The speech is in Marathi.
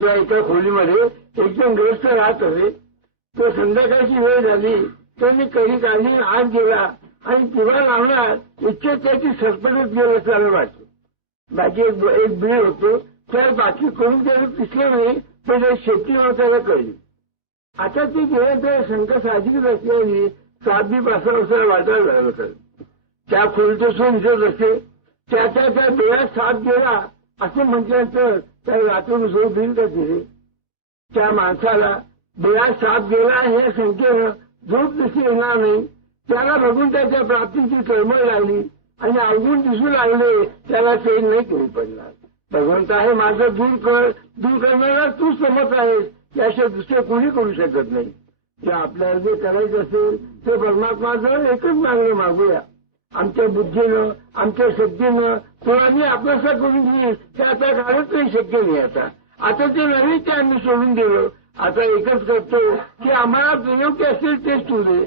एका खोलीमध्ये एकदम जण ग्रस्त राहत होते तो संध्याकाळची वेळ झाली. त्यांनी कधी काढली आत गेला आणि पुरा लावणार इतके त्याची सरपटत गेलं असं वाटतं बाकी एक एक होतो. तर बाकी कोणी त्याला पिसलं नाही पण शेती त्याला कळली. आता ती गेलं तर शंका साहजिकच असल्याने साधी बी वाटायला लागलं सर त्या खोलीतून दिसत असते. त्याच्या त्या बिळात साथ गेला. असं म्हटल्यानंतर त्या यातून झोप भिंत का तिथे? त्या माणसाला बेळा साप गेला हे संख्येनं. झोप दिसून येणार नाही. त्याला बघून त्याच्या प्राप्तीची तळमळ लागली आणि अवगुण दिसू लागले. त्याला चैन नाही करू पडणार. भगवंत आहे माझं दूर कर. दूर करणारा तू समज आहेस. याशिवाय दुसरे कोणी करू शकत नाही. जे आपल्याला जे करायचं असेल ते परमात्माचं एकच मागणं मागूया. आमच्या बुद्धीनं आमच्या शक्तीनं कुणाने आपल्यासा करून दिली ते आता काढत नाही शक्य नाही आता. आता ते नवीन ते आम्ही सोडून दिलं. आता एकच करतो की आम्हाला जे योग्य असेल तेच तुझे